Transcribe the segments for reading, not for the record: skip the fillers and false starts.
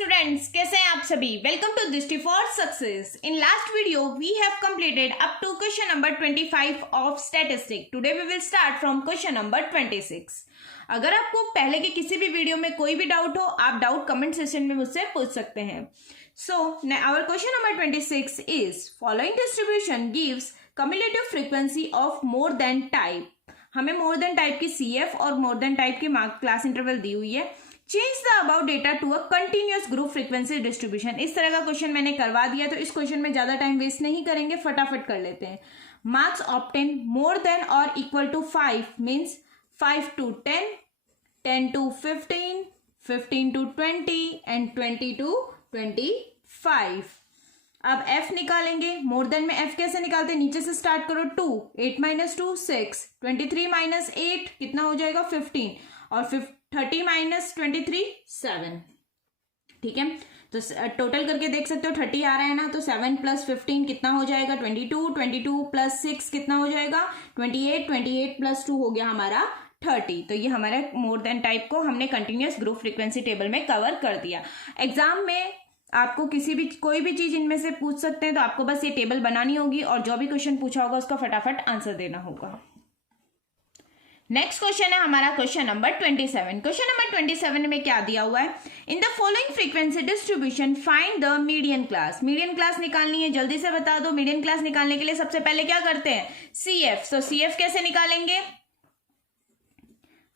Students, कैसे हैं आप सभी। Welcome to Drishti for success. In last video we have completed up to question number 25 of statistic. Today we will start from question number 26। अगर आपको पहले के किसी भी वीडियो में कोई भी डाउट हो, आप डाउट कमेंट सेक्शन में मुझसे पूछ सकते हैं। So our question number 26 is following distribution gives cumulative frequency of more than type. हमें मोर देन टाइप की CF और मोर देन टाइप की क्लास इंटरवल दी हुई है। Change the about data to a continuous group frequency distribution. इस तरह का क्वेश्चन मैंने करवा दिया, तो इस क्वेश्चन में ज्यादा टाइम वेस्ट नहीं करेंगे, फटाफट कर लेते हैं। मार्क्स ऑब्टेन मोर देन और equal to 5 means 5 to 10, 10 to 15, 15 to 20 and 20 to 25। अब f निकालेंगे। मोर देन में f कैसे निकालते हैं, नीचे से स्टार्ट करो। 2, 8 - 2 6, 23 - 8 कितना हो जाएगा 15, और 30 - 23 7। ठीक है, तो टोटल करके देख सकते हो 30 आ रहा है ना, तो 7 + 15 कितना हो जाएगा 22, 22 + 6 कितना हो जाएगा 28, 28 + 2 हो गया हमारा 30। तो ये हमारे मोर देन टाइप को हमने कंटिन्यूअस ग्रुप फ्रीक्वेंसी टेबल में कवर कर दिया। एग्जाम में आपको कोई भी चीज इनमें से पूछ सकते हैं, तो आपको बस ये टेबल बनानी होगी और जो भी क्वेश्चन पूछा होगा उसका फटाफट आंसर देना होगा। नेक्स्ट क्वेश्चन है हमारा क्वेश्चन नंबर 27। क्वेश्चन नंबर 27 में क्या दिया हुआ है, in the following frequency distribution find the median class. Median class निकालनी है, जल्दी से बता दो। मीडियन क्लास निकालने के लिए सबसे पहले क्या करते हैं, CF। तो CF कैसे निकालेंगे,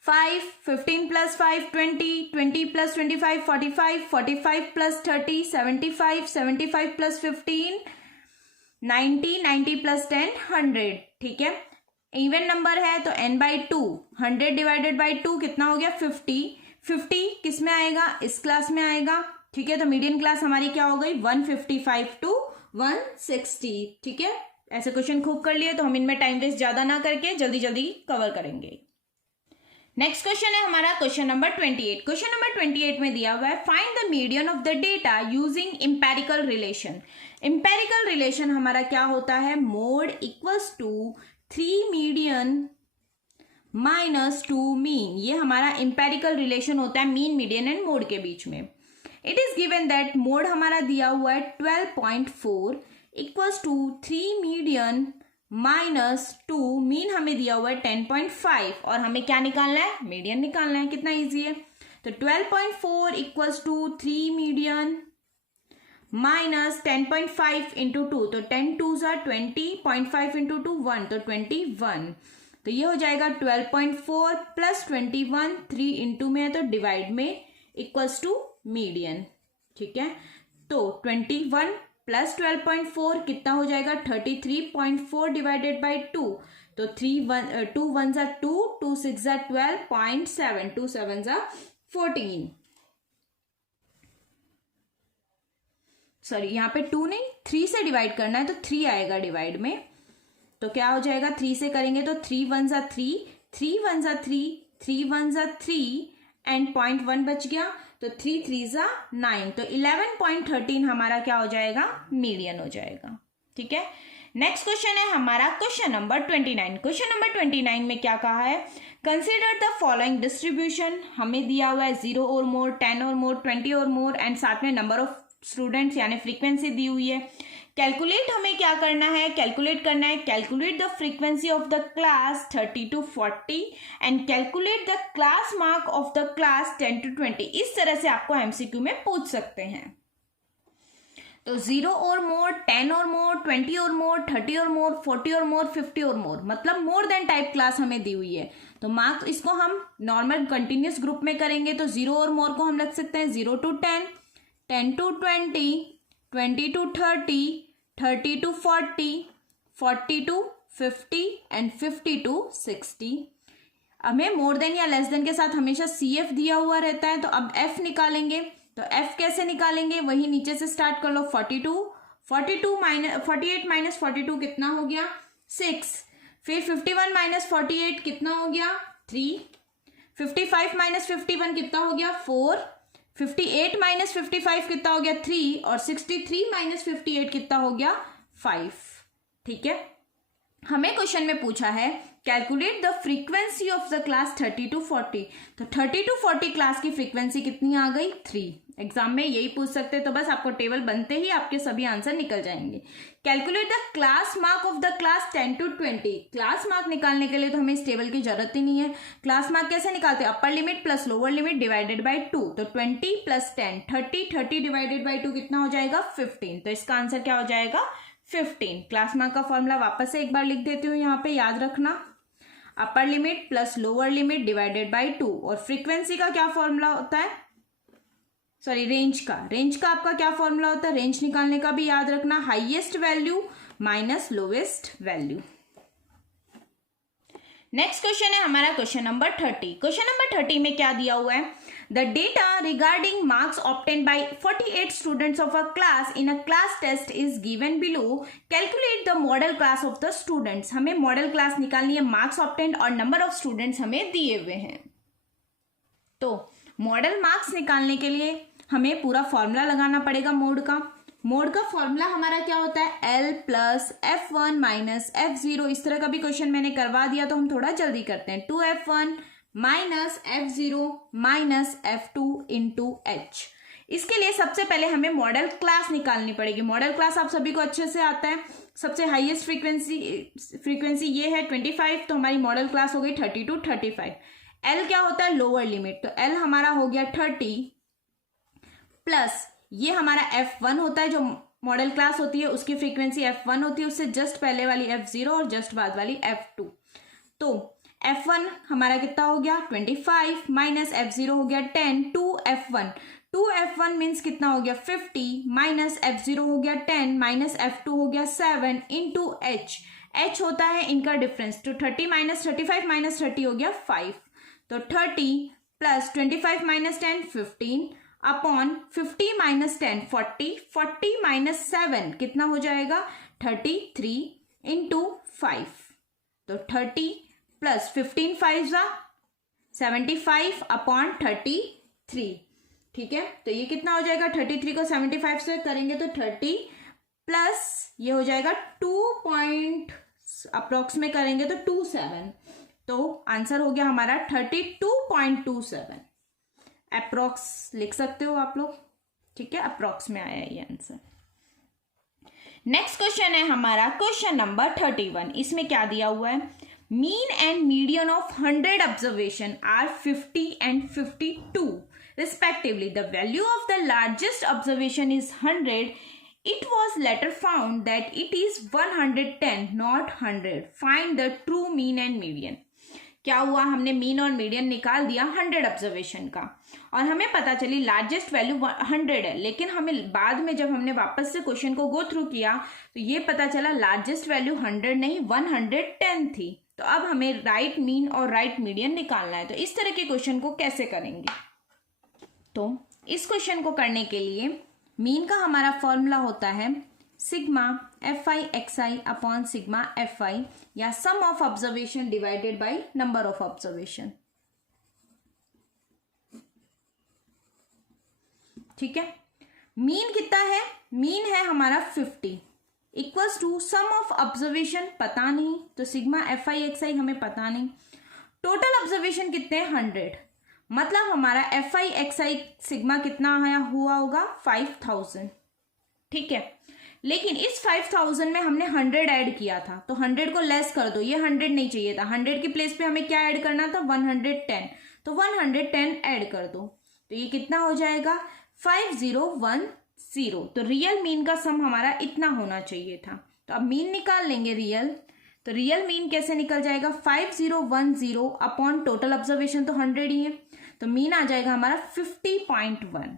5, 15 + 5 20, 20 + 25 45, 45 + 30 75, 75 + 15 90, 90 + 10 100। ठीक है, इवन नंबर है तो n/2, 100 / 2 कितना हो गया 50। 50 किस में आएगा, इस क्लास में आएगा। ठीक है, तो मीडियन क्लास हमारी क्या हो गई 155 to 160। ठीक है, ऐसे क्वेश्चन खूब कर लिए, तो हम इनमें टाइम वेस्ट ज्यादा ना करके जल्दी जल्दी कवर करेंगे। नेक्स्ट क्वेश्चन है हमारा क्वेश्चन नंबर 28। क्वेश्चन नंबर 28 में दिया हुआ है find the median of the data using empirical relation. Empirical relation हमारा क्या होता है, mode equals to 3 median minus 2 mean. ये हमारा इंपेरिकल रिलेशन होता है मीन, मीडियन एंड मोड के बीच में। It is given that mode हमारा दिया हुआ है 12.4 equals to 3 median minus 2 mean हमें दिया हुआ है 10.5, और हमें क्या निकालना है, मीडियन निकालना है। कितना इजी है, तो 12.4 equals to 3 median minus 10.5 into 2, तो 10 2s are 20, 0.5 इंटू 2 1, तो 21। तो ये हो जाएगा 12.4 + 21, 3 इंटू में है तो डिवाइड में इक्वल्स टू मीडियन। ठीक है, तो 21 + 12.4 कितना हो जाएगा 33.4 डिवाइडेड बाई 2, तो 2 1s are 2, 2 6s are 12, 0.7, 2 7s are 14। Sorry, यहाँ पे 2 नहीं 3 से डिवाइड करना है, तो 3 आएगा डिवाइड में। तो क्या हो जाएगा 3 से करेंगे तो 3 1s are 3, 3 1s are 3, 3 1s are 3 and 0.1 बच गया, तो 3 3s are 9, तो 11.13 हमारा क्या हो जाएगा, मीडियन हो जाएगा। ठीक है, नेक्स्ट क्वेश्चन है हमारा क्वेश्चन नंबर 29। क्वेश्चन नंबर 29 में क्या कहा है, कंसिडर द फॉलोइंग डिस्ट्रीब्यूशन। हमें दिया हुआ है 0 और मोर, 10 और मोर, 20 और मोर एंड साथ में नंबर ऑफ स्टूडेंट्स यानी फ्रीक्वेंसी दी हुई है। कैलकुलेट हमें क्या करना है, कैलकुलेट करना है, calculate the frequency of the class 30 to 40 and calculate the class mark of the class 10 to 20। इस तरह से आपको MCQ में पूछ सकते हैं। तो 0 और मोर, 10 और मोर, 20 और मोर, 30 और मोर, 40 और मोर, 50 और मोर, मतलब मोर देन टाइप क्लास हमें दी हुई है। तो मार्क्स इसको हम नॉर्मल कंटिन्यूस ग्रुप में करेंगे, तो 0 और मोर को हम रख सकते हैं 0 to 10, 10 to 20, 20 to 30, 30 to 40, 40 to 50 and 50 to 60। हमें मोर देन या लेस देन के साथ हमेशा CF दिया हुआ रहता है, तो अब F निकालेंगे। तो F कैसे निकालेंगे, वही नीचे से स्टार्ट कर लो। 48 माइनस 42 कितना हो गया 6, फिर 51 - 48 कितना हो गया 3, 55 - 51 कितना हो गया 4, 58 - 55 कितना हो गया 3, और 63 - 58 कितना हो गया 5। ठीक है, हमें क्वेश्चन में पूछा है calculate the frequency of the class 30 to 40। तो 30 to 40 क्लास की फ्रीक्वेंसी कितनी आ गई? 3। एग्जाम में यही पूछ सकते हैं, तो बस आपको टेबल बनते ही आपके सभी आंसर निकल जाएंगे। Calculate the class mark of the class 10 to 20। Class mark निकालने के लिए तो हमें इस टेबल की जरूरत ही नहीं है। क्लास मार्क कैसे निकालते हैं? Upper limit plus lower limit divided by 2। तो 20 प्लस 10 30, 30 डिवाइडेड बाई 2 कितना हो जाएगा? 15। तो इसका आंसर क्या हो जाएगा? 15। क्लास मार्क का फॉर्मूला वापस से एक बार लिख देती हूँ, यहाँ पे याद रखना। Upper limit plus lower limit divided by 2। और फ्रीक्वेंसी का क्या फॉर्मूला होता है? सॉरी, रेंज का आपका क्या फॉर्मूला होता है? रेंज निकालने का भी याद रखना, highest value minus lowest value. Next question है हमारा क्वेश्चन नंबर 30। क्वेश्चन नंबर 30 में क्या दिया हुआ है? The data regarding marks obtain by 48 students of a class in a class test is given below. Calculate the modal class of the students. हमें modal class निकालनी है, मार्क्स ऑब्टेन और number of students हमें दिए हुए हैं। तो model marks निकालने के लिए हमें पूरा फॉर्मूला लगाना पड़ेगा मोड का। मोड का फॉर्मूला हमारा क्या होता है? L plus F1 minus F0। इस तरह का भी क्वेश्चन मैंने करवा दिया, तो हम थोड़ा जल्दी करते हैं। 2F1 minus F0 minus F2 into H। इसके लिए सबसे पहले हमें मॉडल क्लास निकालनी पड़ेगी। मॉडल क्लास आप सभी को अच्छे से आता है। सबसे हाईएस्ट फ्रीक्वेंसी ये है 25, तो हमारी मॉडल क्लास हो गई 30 to 35। L क्या होता है? Lower limit. तो L हमारा हो गया 30 प्लस ये हमारा F1 होता है, जो मॉडल क्लास होती है उसकी फ्रीक्वेंसी F1 होती है, उससे जस्ट पहले वाली F0 और जस्ट बाद वाली F2। तो F1 हमारा कितना हो गया? 25 माइनस F0 हो गया 10। 2F1 2F1 मीन्स कितना हो गया? 50 माइनस F0 हो गया 10 माइनस F2 हो गया 7 इंटू H। H होता है इनका डिफरेंस। तो 30 माइनस 35 माइनस 30 हो गया 5। तो 30 plus 25 minus 10 15 upon 50 minus 10 40। 40 minus 7 कितना हो जाएगा? 33 इंटू 5। तो 30 प्लस 15 5 जा 75 अपॉन 33। ठीक है, तो ये कितना हो जाएगा? 33 को 75 से करेंगे तो 30 प्लस ये हो जाएगा 2 अप्रोक्स में करेंगे तो 27। तो आंसर हो गया हमारा 32.27। अप्रोक्स लिख सकते हो आप लोग, ठीक है, अप्रोक्स में आया ये आंसर। नेक्स्ट क्वेश्चन है हमारा क्वेश्चन नंबर 31। इसमें क्या दिया हुआ है? Mean and median of 100 observation are 50 and 52 respectively. The value of the largest observation is 100. It was later found that it is 110, not 100. Find the true mean and median. क्या हुआ? हमने mean और median निकाल दिया 100 observation का, और हमें पता चली लार्जेस्ट वैल्यू 100 है, लेकिन हमें बाद में जब हमने वापस से क्वेश्चन को गो थ्रू किया तो ये पता चला लार्जेस्ट वैल्यू 100 नहीं 110 थी। तो अब हमें राइट मीन और राइट मीडियन निकालना है। तो इस तरह के क्वेश्चन को कैसे करेंगे? तो इस क्वेश्चन को करने के लिए मीन का हमारा फॉर्मूला होता है sigma fi xi upon sigma fi, या sum of observation divided by number of observation. ठीक है, मीन कितना है? मीन है हमारा 50 equals to sum of observation पता नहीं, तो सिग्मा fi xi हमें पता नहीं। टोटल ऑब्जर्वेशन कितने हैं? 100। मतलब हमारा fi xi सिग्मा कितना आया हुआ होगा? 5000। ठीक है, लेकिन इस 5000 में हमने 100 ऐड किया था, तो 100 को लेस कर दो, ये 100 नहीं चाहिए था। 100 की प्लेस पे हमें क्या ऐड करना था? 110। तो 110 ऐड कर दो, तो ये कितना हो जाएगा? 5010। तो रियल मीन का सम हमारा इतना होना चाहिए था। तो अब मीन निकाल लेंगे रियल। तो रियल मीन कैसे निकल जाएगा? 5010 अपॉन टोटल ऑब्जर्वेशन तो 100 ही है, तो मीन आ जाएगा हमारा 50.1।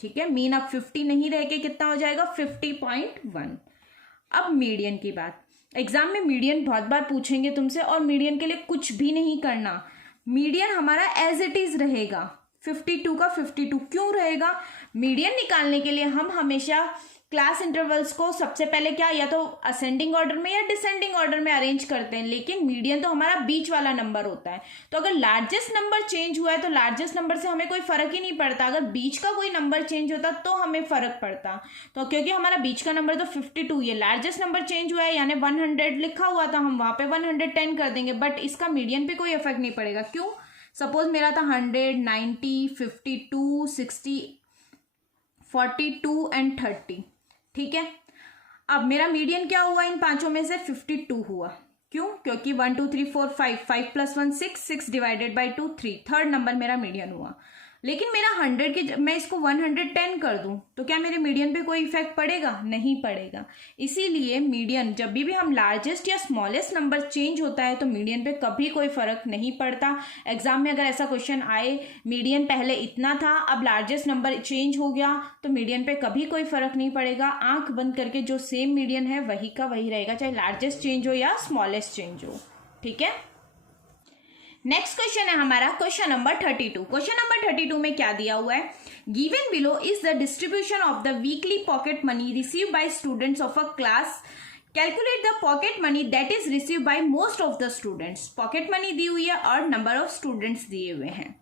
ठीक है, मीन अब 50 नहीं रह के कितना हो जाएगा? 50.1। अब मीडियन की बात। एग्जाम में मीडियन बहुत बार पूछेंगे तुमसे, और मीडियन के लिए कुछ भी नहीं करना। मीडियन हमारा एज इट इज रहेगा, 52 का 52। क्यों रहेगा? मीडियन निकालने के लिए हम हमेशा क्लास इंटरवल्स को सबसे पहले क्या या तो असेंडिंग ऑर्डर में या डिसेंडिंग ऑर्डर में अरेंज करते हैं, लेकिन मीडियन तो हमारा बीच वाला नंबर होता है। तो अगर लार्जेस्ट नंबर चेंज हुआ है तो लार्जेस्ट नंबर से हमें कोई फर्क ही नहीं पड़ता, अगर बीच का कोई नंबर चेंज होता तो हमें फर्क पड़ता। तो क्योंकि हमारा बीच का नंबर तो 52, ये लार्जेस्ट नंबर चेंज हुआ है यानी 100 लिखा हुआ था, हम वहां पे 110 कर देंगे, बट इसका मीडियन पे कोई इफेक्ट नहीं पड़ेगा। क्यों? सपोज मेरा था 100, 90, 52, 60, 42 एंड 30, ठीक है। अब मेरा मीडियन क्या हुआ इन पांचों में से? 52 हुआ। क्यों? क्योंकि 1 2 3 4 5, 5 + 1 6, 6 डिवाइडेड बाई 2 3, थर्ड नंबर मेरा मीडियन हुआ। लेकिन मेरा 100 के मैं इसको 110 कर दूं तो क्या मेरे मीडियन पे कोई इफेक्ट पड़ेगा? नहीं पड़ेगा। इसीलिए मीडियन जब भी हम लार्जेस्ट या स्मॉलेस्ट नंबर चेंज होता है तो मीडियन पे कभी कोई फर्क नहीं पड़ता। एग्जाम में अगर ऐसा क्वेश्चन आए, मीडियन पहले इतना था अब लार्जेस्ट नंबर चेंज हो गया, तो मीडियन पे कभी कोई फर्क नहीं पड़ेगा। आंख बंद करके जो सेम मीडियन है वही का वही रहेगा, चाहे लार्जेस्ट चेंज हो या स्मॉलेस्ट चेंज हो, ठीक है। नेक्स्ट क्वेश्चन है हमारा क्वेश्चन नंबर 32। क्वेश्चन नंबर 32 में क्या दिया हुआ है? Given below is the distribution of the weekly pocket money receive by students of a class, calculate the pocket money that is receive by most of the students. Pocket money दी हुई है और number of students दिए हुए हैं,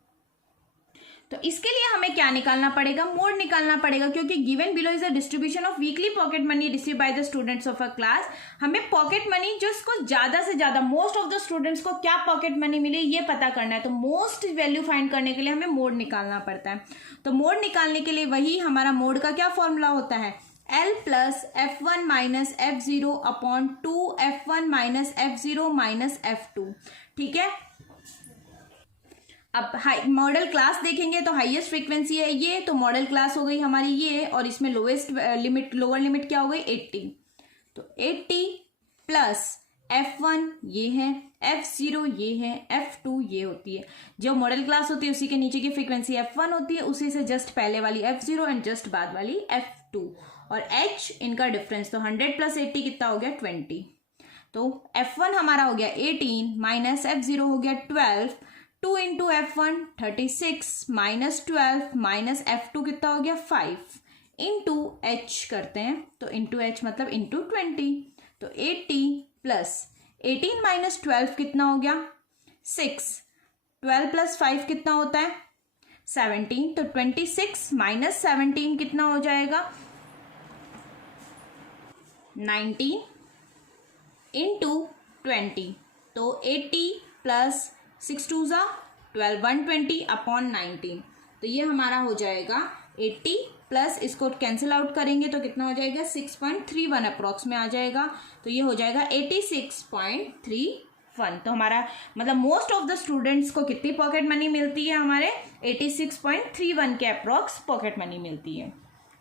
तो इसके लिए हमें क्या निकालना पड़ेगा? मोड निकालना पड़ेगा, क्योंकि given below is the distribution of weekly pocket money receive by the students of a class. हमें पॉकेट मनी जिसको ज्यादा से ज्यादा, मोस्ट ऑफ द स्टूडेंट्स को क्या पॉकेट मनी मिले ये पता करना है। तो मोस्ट वैल्यू फाइंड करने के लिए हमें मोड निकालना पड़ता है। तो मोड निकालने के लिए वही हमारा मोड का क्या फॉर्मूला होता है? L plus F1 minus F0 upon 2 F1 minus F0 minus F2, ठीक है। अब मॉडल क्लास देखेंगे तो हाईएस्ट फ्रीक्वेंसी है ये, तो मॉडल क्लास हो गई हमारी ये, और इसमें लोएस्ट लिमिट, लोअर लिमिट क्या हो गई? 80। तो 80 प्लस F1 ये है, F0 ये है, F2 ये होती है। जो मॉडल क्लास होती है उसी के नीचे की फ्रीक्वेंसी F1 होती है, उसी से जस्ट पहले वाली F0 एंड जस्ट बाद वाली F2, और H इनका डिफरेंस। तो 100 प्लस 80 कितना हो गया? 20। तो F1 हमारा हो गया 18 माइनस F0 हो गया 12, 2 into F1 36 minus 12 minus F2 कितना हो गया? 5 इंटू H करते हैं, तो इंटू H मतलब इंटू 20। तो 80 प्लस 18 माइनस 12 कितना हो गया? 6। 12 प्लस 5 कितना होता है? 17। तो 26 माइनस 17 कितना हो जाएगा? 19 इंटू 20। तो 80 प्लस 6 2 ज़ा 12, 120 अपॉन 19। तो ये हमारा हो जाएगा 80 प्लस इसको कैंसिल आउट करेंगे तो कितना हो जाएगा? 6.31 अप्रॉक्स में आ जाएगा। तो ये हो जाएगा 86.31। तो हमारा मतलब मोस्ट ऑफ द स्टूडेंट्स को कितनी पॉकेट मनी मिलती है? हमारे 86.31 के अप्रॉक्स पॉकेट मनी मिलती है।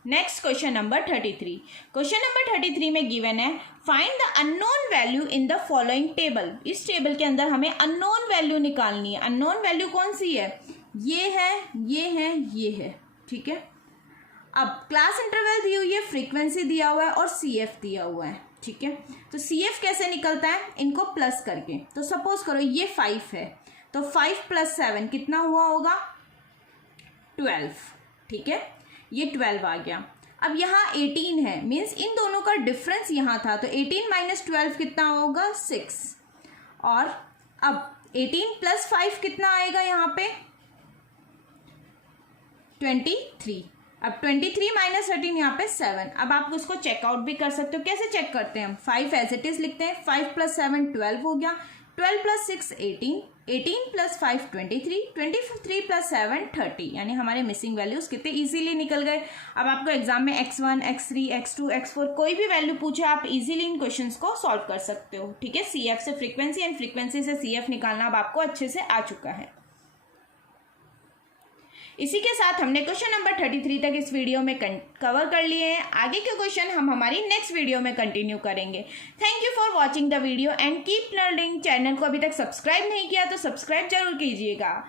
Next question number 33। Question number 33 में गिवन है find the unknown value in the following table. इस टेबल के अंदर हमें अननोन वैल्यू निकालनी है। अननोन वैल्यू कौन सी है? ये है, ये है, ये है, ठीक है। अब क्लास इंटरवल दी हुई है, फ्रीक्वेंसी दिया हुआ है और CF दिया हुआ है, ठीक है। तो CF कैसे निकलता है? इनको प्लस करके। तो सपोज करो ये 5 है, तो 5 प्लस 7 कितना हुआ होगा? 12, ठीक है। ये 12 आ गया। अब यहाँ 18 है, मीन्स इन दोनों का डिफरेंस यहाँ था, तो 18 माइनस 12 कितना होगा? 6। और अब 18 प्लस 5 कितना आएगा यहाँ पे? 23। अब 23 माइनस 13 यहाँ पे 7। अब आप उसको चेकआउट भी कर सकते हो। कैसे चेक करते हैं हम? 5 एज इट इज लिखते हैं, 5 प्लस 7 12 हो गया, 12 प्लस 6 18, 18 प्लस 5 23, 23 प्लस 7 30, यानी हमारे मिसिंग वैल्यूज कितने इजीली निकल गए। अब आपको एग्जाम में x1 x3 x2 x4 कोई भी वैल्यू पूछे आप इजीली इन क्वेश्चंस को सॉल्व कर सकते हो, ठीक है। CF से फ्रीक्वेंसी एंड फ्रीक्वेंसी से CF निकालना अब आपको अच्छे से आ चुका है। इसी के साथ हमने क्वेश्चन नंबर 33 तक इस वीडियो में कवर कर लिए हैं। आगे के क्वेश्चन हम हमारी नेक्स्ट वीडियो में कंटिन्यू करेंगे। Thank you for watching the video and keep learning. Channel को अभी तक सब्सक्राइब नहीं किया तो सब्सक्राइब जरूर कीजिएगा।